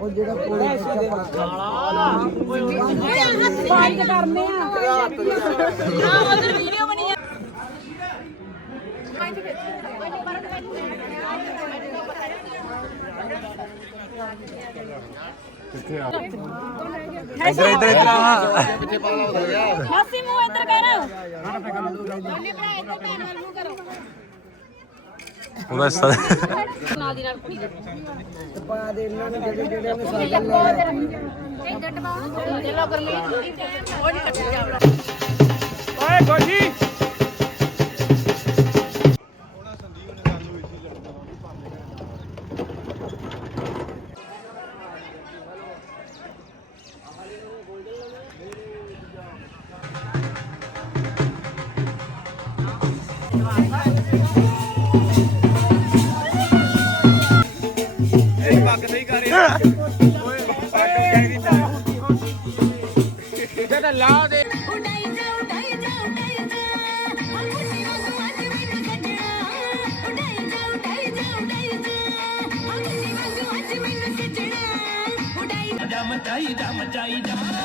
ਉਹ ਜਿਹੜਾ ਕੋਲੇ ਬਾਈਕ ਕਰਨੇ ਆ ਉਧਰ ਵੀਡੀਓ ਬਣੀ ਆ ਇੱਧਰ ਇੱਧਰ ਇੱਧਰ ਆ ਮਾਸੀ ਮੂੰਹ ਇੱਧਰ ਕਰ ਉਹਨੇ ਭਰਾ ਇੱਧਰ ਭੈਣ ਵੱਲ ਮੂੰਹ ਕਰੋ ਉਹਦਾ ਸਰ ਨਾਲ ਦੀ ਨਾਲ ਕੁੜੀ ਦੇ ਪਾ ਦੇ ਇਹਨਾਂ ਨੂੰ ਜਿਹੜੇ ਜਿਹੜੇ ਨੇ ਸਾਧਨ ਇਹ ਜੱਟ ਬਾਹਰ ਚਲੋ ਕੱਟਿਆ ਜਾਵੜਾ ਓਏ ਗੋਜੀ। ਉਡਾਈ ਜਾ ਆ ਖੁਸ਼ੀ ਵਾਂਗੂ ਅੱਜ ਮੈਨੂੰ ਸੱਜਣਾ। ਉਡਾਈ ਜਾ ਮਚਾਈ ਜਾ ਮਚਾਈ ਜਾ।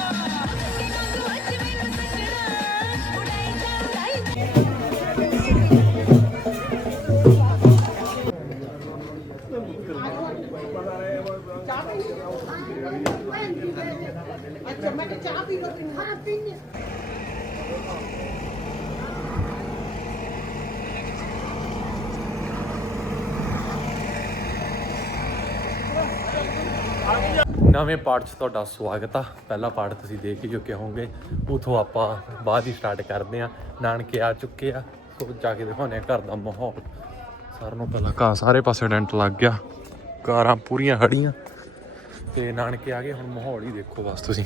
ਨਵੇਂ ਪਾਰਟ 'ਚ ਤੁਹਾਡਾ ਸਵਾਗਤ ਆ। ਪਹਿਲਾ ਪਾਰਟ ਤੁਸੀਂ ਦੇਖ ਹੀ ਚੁੱਕੇ ਹੋਵੋਗੇ। ਉਥੋਂ ਆਪਾਂ ਬਾਅਦ ਹੀ ਸਟਾਰਟ ਕਰਦੇ ਆ ਨਾਨਕੇ ਆ ਚੁੱਕੇ ਆ। ਸੋ ਜਾ ਕੇ ਦਿਖਾਉਂਦੇ ਆ ਘਰ ਦਾ ਮਾਹੌਲ। ਸਾਰਿਆਂ ਨੂੰ ਪਹਿਲਾਂ ਘਰ ਸਾਰੇ ਪਾਸੇ ਡੈਂਟ ਲੱਗ ਗਿਆ। ਕਾਰਾਂ ਪੂਰੀਆਂ ਖੜੀਆਂ ਤੇ ਨਾਨਕੇ ਆ ਗਏ। ਹੁਣ ਮਾਹੌਲ ਹੀ ਦੇਖੋ ਬਸ ਤੁਸੀਂ।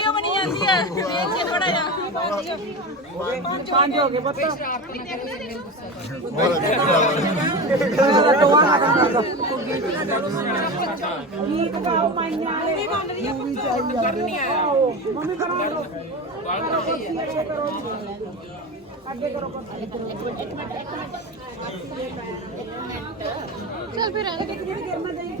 ਜਾਂਦੀ ਆ ਦੇਖ ਕੇ ਥੋੜਾ ਜਿਹਾ ਪੰਜ ਹੋ ਗਏ ਪੁੱਤ ਗੀਤ ਗਾਓ ਮਾਈਆਂ ਵਾਲੇ ਕਰਨੀ ਆ ਮੰਮੀ ਕਰੋ ਅੱਗੇ ਕਰੋ ਚੱਲ ਫਿਰ ਆ। ਜਿਹੜੀ ਕਰਨਾ ਚਾਹੀਦੀ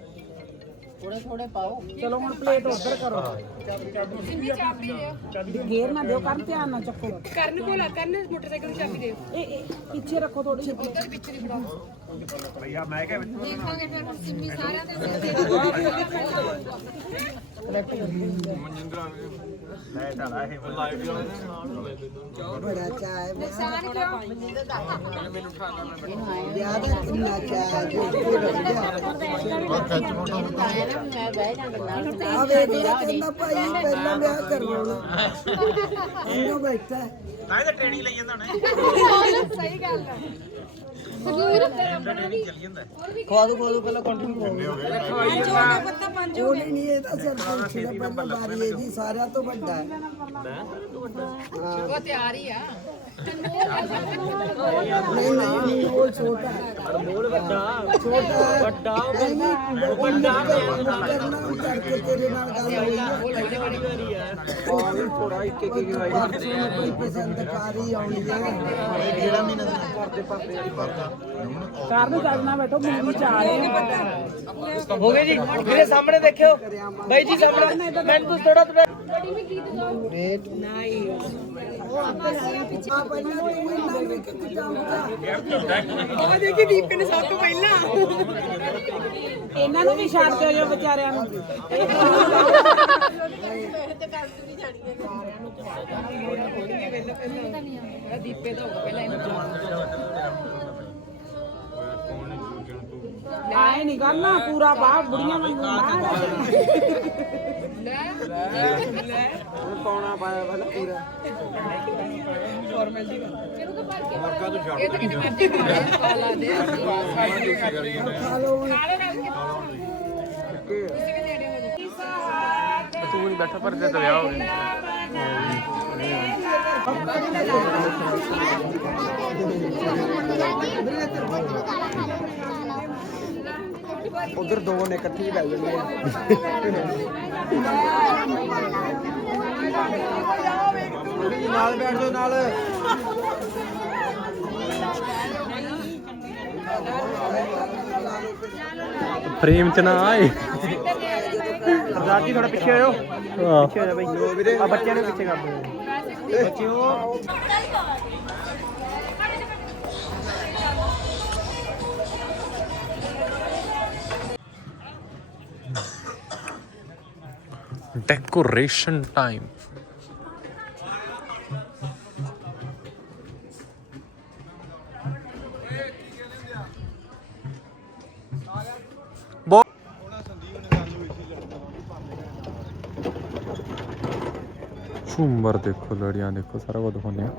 ਚਲੋ ਹੁਣ ਪਲੇਟ ਉਧਰ ਕਰੋ। ਗੇਰ ਨਾ ਦਿਓ ਕਰਨ ਧਿਆਨ ਨਾਲ ਚੱਕੋ। ਕਰਨ ਕੋਲ ਕਰਨ ਮੋਟਰਸਾਈਕਲ ਨੂੰ ਚਾਬੀ ਦਿਓ। ਇਹ ਇਹ ਪਿੱਛੇ ਰੱਖੋ ਥੋੜੀ ਜਿਹੀ। ਉਧਰ ਪਿੱਛੇ ਦੀ ਫੜਾਓ ਦੇਖਾਂਗੇ ਫਿਰ ਹੁਣ ਸਿੰਮੀ ਸਾਰਿਆਂ ਦੇ ਬੜਾ ਚਾਹ ਵਿਆਹ ਦਾ ਕਿੰਨਾ ਚਾਹ ਜੋ ਕੋਈ ਰੱਖਿਆ ਆ ਵੇਖ ਲੈ ਕਹਿੰਦਾ ਭਾਈ ਪਹਿਲਾਂ ਵਿਆਹ ਕਰਵਾਉਣਾ। ਇਹਨੂੰ ਬੈਠਾ ਹੈ। ਖਵਾ ਦੋ ਖਵਾ ਦੋ ਪਹਿਲਾਂ ਕੰਟੀਨਿਊ ਕਰੋ ਉਹ ਨਹੀਂ ਨਹੀਂ ਇਹ ਤਾਂ ਸਿਰ ਤੋਂ ਛਿੜਾ ਪਹਿਲਾਂ ਬਾਰੀ ਇਹਦੀ ਸਾਰਿਆਂ ਤੋਂ ਵੱਡਾ ਹੈ। ਉਹ ਤਿਆਰ ਹੀ ਆ। ਨਹੀਂ ਨਹੀਂ ਉਹ ਛੋਟਾ ਅਨਮੋਲ ਵੱਡਾ ਛੋਟਾ ਹੈ ਵੱਡਾ ਵੱਡਾ ਕਰਨਾ ਕਰਕੇ ਤੇਰੇ ਨਾਲ ਗੱਲ ਹੋਈ ਹੈ ਥੋੜਾ ਇੱਕ ਇੱਕ ਇੱਕ ਵਾਰੀ ਆਪਣੀ ਪਸੰਦ ਕਾਰੀ ਆਉਣੀ ਹੈ ਕਰਨ ਚੱਲਣਾ ਬੈਠੋ ਮੂਵੀ ਚ ਆ ਰਹੇ ਹੋ ਗਏ ਜੀ। ਮੇਰੇ ਸਾਹਮਣੇ ਦੇਖਿਓ ਬਾਈ ਜੀ ਸਾਹਮਣੇ ਮੈਂ ਥੋੜਾ ਥੋੜਾ ਰੇਟ ਨਹੀਂ ਉਹ ਦੇਖੀ ਦੀਪੇ ਨੇ ਸਭ ਤੋਂ ਪਹਿਲਾਂ ਇਹਨਾਂ ਨੂੰ ਵੀ ਛੱਡ ਦਿਓ ਜੋ ਵਿਚਾਰਿਆਂ ਨੂੰ। ਦੀਪੇ ਦਾ ਪਹਿਲਾਂ ਇਹਨੂੰ ਆਏ ਨਹੀਂ ਕਰਨਾ ਪੂਰਾ ਬਾਹ ਬੁੜੀਆਂ ਵਾਂਗੂ। ਬਾਹਰ ਪਾਉਣਾ ਪਾਇਆ ਪਹਿਲਾਂ ਪੂਰਾ ਖਾ ਲਓ ਹੁਣ। ਤੂੰ ਨਹੀਂ ਬੈਠਾ ਪਰ ਤੇ ਵਿਆਹ ਹੋ ਗਿਆ ਉਧਰ ਦੋ ਨੇ ਇਕੱਠੇ ਹੀ ਬੈ ਜਾਂਦੇ ਆ। ਕੁੜੀ ਨਾਲ ਬੈਠ ਜਾਓ ਨਾਲ। ਫਰੇਮ ਚ ਨਾ ਆਏ। ਸਰਦਾਰ ਜੀ ਥੋੜਾ ਪਿੱਛੇ ਆਇਓ। ਪਿੱਛੇ ਆ ਜਾ ਬਈ। ਆ ਬੱਚਿਆਂ ਨੂੰ ਪਿੱਛੇ ਕਰ ਦਿਓ ਬੱਚਿਓ। ਡੈਕੋਰੇਸ਼ਨ ਟਾਈਮ ਝੂਮਰ ਦੇਖੋ, ਲੜੀਆਂ ਦੇਖੋ, ਸਾਰਾ ਕੁਝ ਦਿਖਾਉਂਦੇ ਆ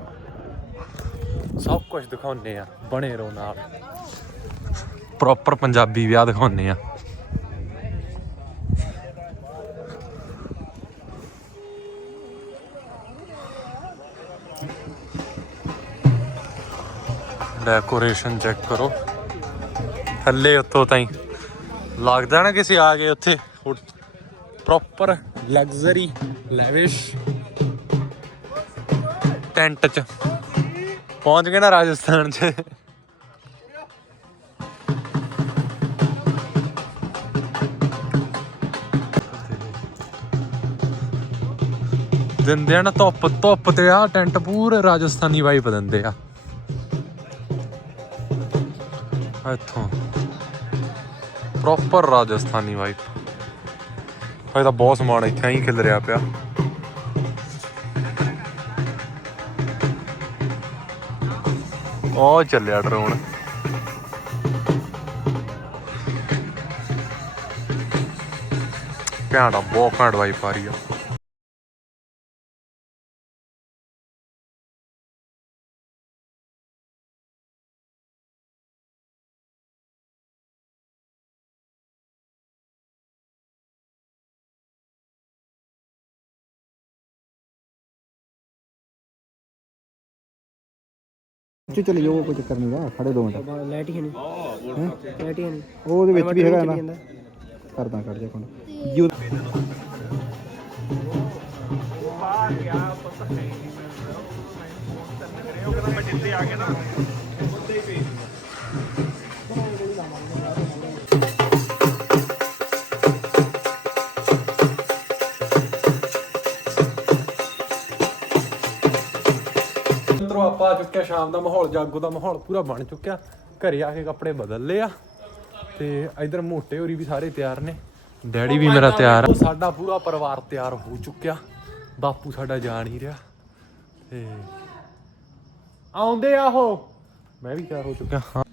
ਸਭ ਕੁਝ ਦਿਖਾਉਂਦੇ ਆ ਬਣੇ ਰੋ ਨਾਲ। ਪ੍ਰੋਪਰ ਪੰਜਾਬੀ ਵਿਆਹ ਦਿਖਾਉਂਦੇ ਆ ਡੈਕੋਰੇਸ਼ਨ ਚੈੱਕ ਕਰੋ। ਥੱਲੇ ਉੱਤੋਂ ਤਾਈ। ਲੱਗਦਾ ਨਾ ਕਿਸੇ ਆ ਗਏ ਉੱਥੇ। ਪ੍ਰੋਪਰ ਲਗਜ਼ਰੀ ਲੈਵਿਸ਼ ਟੈਂਟ ਚ। ਪਹੁੰਚ ਗਏ ਨਾ ਰਾਜਸਥਾਨ ਚ। ਦਿੰਦੇ ਆ ਨਾ ਧੁੱਪ। ਧੁੱਪ ਤੇ ਆ ਟੈਂਟ ਪੂਰੇ ਰਾਜਸਥਾਨੀ ਵਾਈਬ ਦਿੰਦੇ ਆ। ਇੱਥੋਂ। ਪ੍ਰੋਪਰ ਰਾਜਸਥਾਨੀ ਵਾਈਬ ਇਹ ਤਾਂ ਬਹੁਤ ਸਮਾਨ ਇੱਥੇ ਹੀ ਖਿਲ ਰਿਹਾ ਪਿਆ। ਉਹ ਚੱਲਿਆ ਡਰੋਨ ਘੈਂਟ ਬਹੁਤ ਘੈਂਟ ਵਾਈਬ ਆ ਰਹੀ ਆ। ਚ ਚਲੇ ਜਾਓ ਕੋਈ ਚੱਕਰ ਨਹੀਂਗਾ ਖੜੇ ਦੋ ਮਿੰਟ। ਲਾਈਟ ਹੀ ਨਹੀਂ ਹੈਂ? ਲਾਈਟ ਹੀ ਨਹੀਂ ਉਹ ਉਹਦੇ ਵਿੱਚ ਵੀ ਹੈਗਾ ਨਾ। ਕਰਦਾ ਕੱਢ ਜਾ ਕੋਣ ਆ ਚੁੱਕਿਆ ਸ਼ਾਮ ਦਾ ਮਾਹੌਲ, ਜਾਗੋ ਦਾ ਮਾਹੌਲ ਪੂਰਾ ਬਣ ਚੁੱਕਿਆ। ਘਰੇ ਆ ਕੇ ਕੱਪੜੇ ਬਦਲ ਲਏ ਆ ਤੇ ਇਧਰ ਮੋਟੇ ਹੋਰੀ ਵੀ ਸਾਰੇ ਤਿਆਰ ਨੇ। ਡੈਡੀ ਵੀ ਮੇਰਾ ਤਿਆਰ ਆ। ਸਾਡਾ ਪੂਰਾ ਪਰਿਵਾਰ ਤਿਆਰ ਹੋ ਚੁੱਕਿਆ। ਬਾਪੂ ਸਾਡਾ ਜਾ ਨਹੀਂ ਰਿਹਾ। ਤੇ ਆਉਂਦੇ ਆ ਉਹ। ਮੈਂ ਵੀ ਤਿਆਰ ਹੋ ਚੁੱਕਿਆ। ਹਾਂ।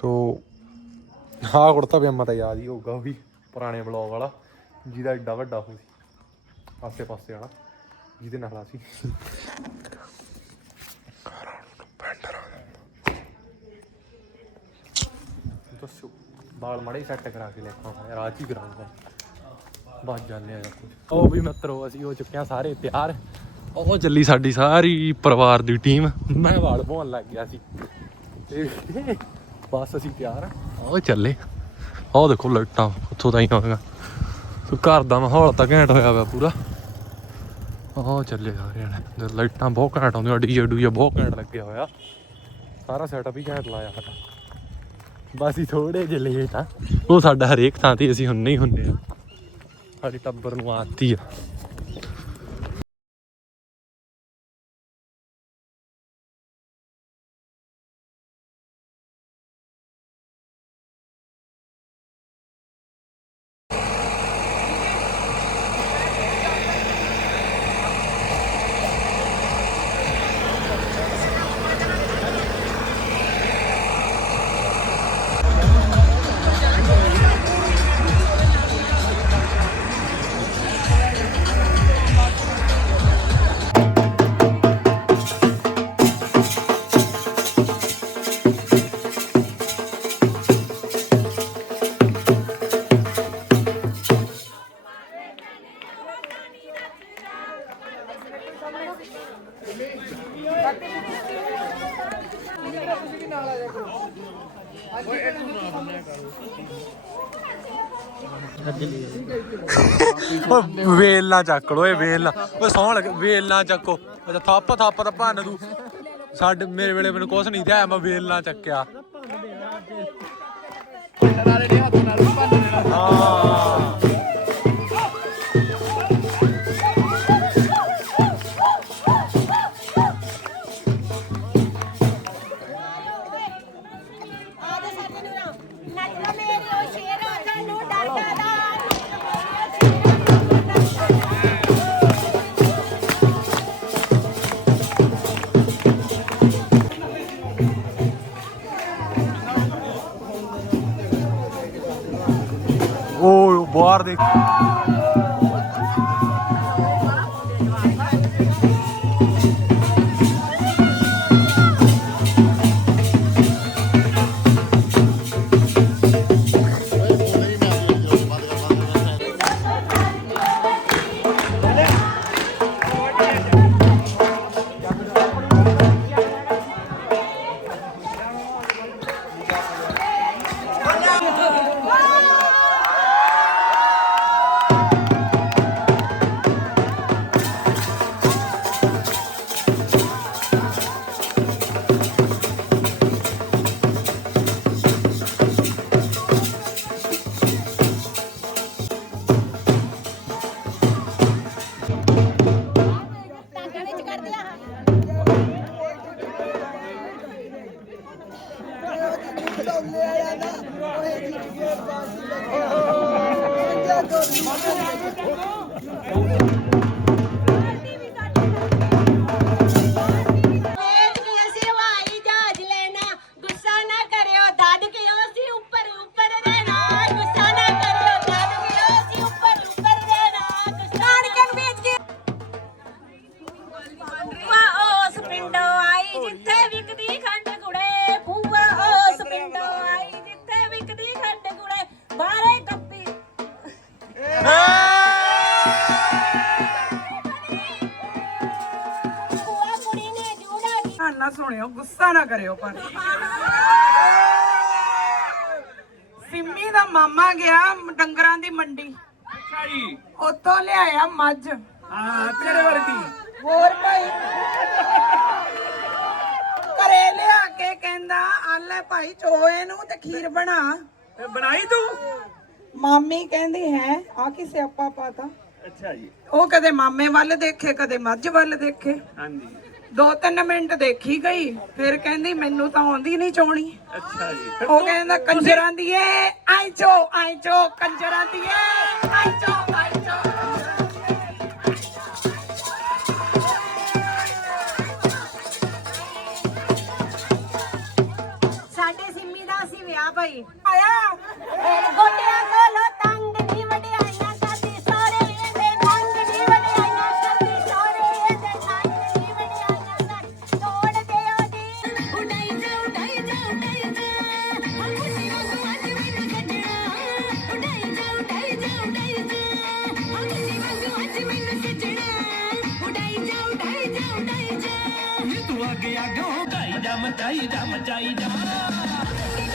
ਸੋ ਹਾਂ ਕੁੜਤਾ ਪਜਾਮਾ ਤਾਂ ਯਾਦ ਹੀ ਹੋਊਗਾ ਉਹ ਵੀ, ਪੁਰਾਣੇ ਬਲੌਗ ਵਾਲਾ, ਜਿਹਦਾ ਏਡਾ ਵੱਡਾ ਹੋ ਸੀ। ਆਸੇ ਪਾਸੇ ਵਾਲਾ। ਜਿਹਦੇ ਨਾਲ ਅਸੀਂ ਦੱਸੋ ਬਾਲ ਮੜੇ ਸੈੱਟ ਕਰਾ ਕੇ ਲੈ ਕੇ ਯਾਰ ਅੱਜ ਹੀ ਕਰਾਉਂਗਾ ਬਾਅਦ ਜਾਂਦੇ ਆ ਉਹ ਵੀ ਮਿੱਤਰੋ, ਅਸੀਂ ਹੋ ਚੁੱਕੇ ਆ ਸਾਰੇ ਤਿਆਰ। ਉਹ ਚੱਲੀ ਸਾਡੀ ਸਾਰੀ ਪਰਿਵਾਰ ਦੀ ਟੀਮ ਮੈਂ ਵਾਲ ਪਾਉਣ ਲੱਗ ਗਿਆ ਸੀ। ਤੇ ਬਸ ਅਸੀਂ ਤਿਆਰ ਆ। ਉਹ ਚੱਲੇ। ਉਹ ਦੇਖੋ ਲਾਈਟਾਂ ਉੱਥੋਂ ਤਾਂ ਹੀ ਹੋਵੇਗਾ ਸੋ ਘਰ ਦਾ ਮਾਹੌਲ ਤਾਂ ਘੈਂਟ ਹੋਇਆ ਪਿਆ ਪੂਰਾ। ਉਹ ਚੱਲੇ ਸਾਰੇ ਜਣੇ ਤੇ ਲਾਈਟਾਂ ਬਹੁਤ ਘੈਂਟ ਆਉਂਦੀਆਂ, ਡੀਜੇ ਡੂਜੇ ਬਹੁਤ ਘੈਂਟ ਲੱਗਿਆ ਹੋਇਆ। ਸਾਰਾ ਸੈਟਅਪ ਹੀ ਘੈਂਟ ਲਾਇਆ ਸਾਡਾ। ਬਸ ਹੀ ਥੋੜੇ ਜਿਹੇ ਲੇਟ ਆ। ਉਹ ਸਾਡਾ ਹਰੇਕ ਥਾਂ ਤੇ ਅਸੀਂ ਹੁੰਨੇ ਹੀ ਹੁੰਨੇ ਆ ਸਾਡੀ ਟੱਬਰ ਨੂੰ ਆਤੀ ਆ। ਵੇਲ ਚੱਕ ਲੋ ਇਹ ਵੇਲ। ਨਾ ਓ ਸੌਣ ਲੱਗ, ਵੇਲ ਚੱਕੋ। ਅੱਛਾ, ਥੱਪ ਥੱਪ ਤਾਂ ਭੰਨ ਦੂ। ਸਾਡੇ, ਮੇਰੇ ਵੇਲੇ ਮੈਨੂੰ ਕੁਛ ਨਹੀਂ ਦਿਆ ਮੈਂ ਵੇਲ ਨਾ ਚੱਕਿਆ। ਹਾਂ। ordem. ਕਰਿਓ ਪਰ। ਸਿੰਮੀ ਦਾ ਮਾਮਾ ਗਿਆ ਡੰਗਰਾਂ ਦੀ ਮੰਡੀ। ਅੱਛਾ ਜੀ। ਉੱਥੋਂ ਲਿਆਇਆ ਮੱਝ। ਹਾਂ ਤੇਰੇ ਵਰਗੀ ਹੋਰ ਭਾਈ। ਘਰੇ ਲਿਆ ਕੇ ਕਹਿੰਦਾ ਆਲੇ ਭਾਈ ਚੋਏ ਨੂੰ ਤੇ ਖੀਰ ਬਣਾ। ਬਣਾਈ ਤੂੰ? ਮਾਮੀ ਕਹਿੰਦੀ ਹੈ ਆ ਕੀ ਸਿਆਪਾ ਪਾਤਾ? ਅੱਛਾ ਜੀ। ਉਹ ਕਦੇ ਮਾਮੇ ਵੱਲ ਦੇਖੇ ਕਦੇ ਮੱਝ ਵੱਲ ਦੇਖੇ। ਹਾਂਜੀ। ਦੋ ਤਿੰਨ ਮਿੰਟ ਦੇਖੀ ਗਈ ਫਿਰ ਕਹਿੰਦੀ ਮੈਨੂੰ ਤਾਂ ਆਉਂਦੀ ਨਹੀਂ ਚੋਣੀ। ਅੱਛਾ ਜੀ ਉਹ ਕਹਿੰਦਾ ਕੰਜਰਾਂ ਦੀ ਏ ਆਈ ਚੋ ਆਈ ਚੋ ਕੰਜਰਾਂ ਦੀ ਏ ਆਈ ਚੋ ਆਈ ਚੋ। ਸਾਡੇ ਸਿੰਮੀ ਦਾ ਅਸੀਂ ਵਿਆਹ ਭਾਈ। ਜਾ ਮਚਾਈ ਜਾ ਮਚਾਈ ਜਾ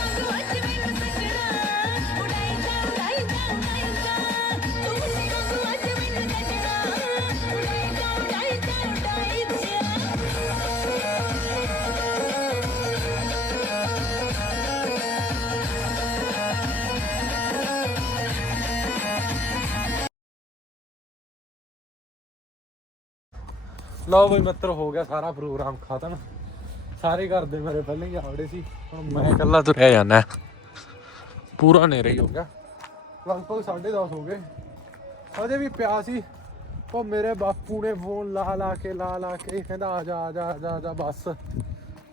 ਲਓ ਬਈ ਮਿੱਤਰ ਹੋ ਗਿਆ ਸਾਰਾ ਪ੍ਰੋਗਰਾਮ ਖਤਮ ਸਾਰੇ ਘਰ ਦੇ ਮੇਰੇ ਪਹਿਲਾਂ ਹੀ ਆਵੜੇ ਸੀ। ਹੁਣ ਮੈਂ ਇਕੱਲਾ ਤੁਰਿਆ ਜਾਣਾ ਪੂਰਾ ਨੇਰੇ ਹੀ ਹੋ ਗਿਆ। ਲਗਭਗ 10:30 ਹੋ ਗਏ। ਅਜੇ ਵੀ ਪਿਆ ਸੀ। ਉਹ ਮੇਰੇ ਬਾਪੂ ਨੇ ਫੋਨ ਲਾ ਲਾ ਕੇ ਲਾ ਲਾ ਕੇ ਕਹਿੰਦਾ ਆ ਜਾ ਆ ਜਾ ਆ ਜਾ ਆ ਜਾ ਬਸ।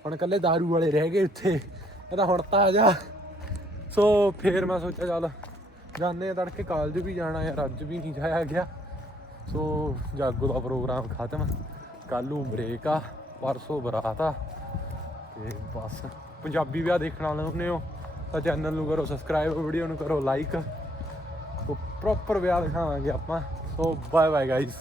ਹੁਣ ਇਕੱਲੇ दारू ਵਾਲੇ ਰਹਿ ਗਏ ਉੱਥੇ। ਕਹਿੰਦਾ ਹੁਣ ਤਾਂ ਆ ਜਾ। ਸੋ ਫੇਰ ਮੈਂ ਸੋਚਿਆ ਚੱਲ ਜਾਂਦੇ ਆ ਤੜਕੇ। ਕਾਲਜ ਵੀ ਜਾਣਾ ਯਾਰ ਅੱਜ ਵੀ ਨਹੀਂ ਜਾਇਆ ਗਿਆ। ਸੋ ਜਾਗੋ ਦਾ ਪ੍ਰੋਗਰਾਮ ਖਤਮ। ਕੱਲ ਨੂੰ ਬ੍ਰੇਕ ਆ ਪਰਸੋਂ ਬਰਾਤ ਆ। ਤੇ ਬਸ। ਪੰਜਾਬੀ ਵਿਆਹ ਦੇਖਣ ਵਾਲੇ ਹੁੰਦੇ ਹੋ ਤਾਂ ਚੈਨਲ ਨੂੰ ਕਰੋ ਸਬਸਕ੍ਰਾਈਬ ਵੀਡੀਓ ਨੂੰ ਕਰੋ ਲਾਈਕ ਸੋ ਪ੍ਰੋਪਰ ਵਿਆਹ ਦਿਖਾਵਾਂਗੇ ਆਪਾਂ। So bye bye guys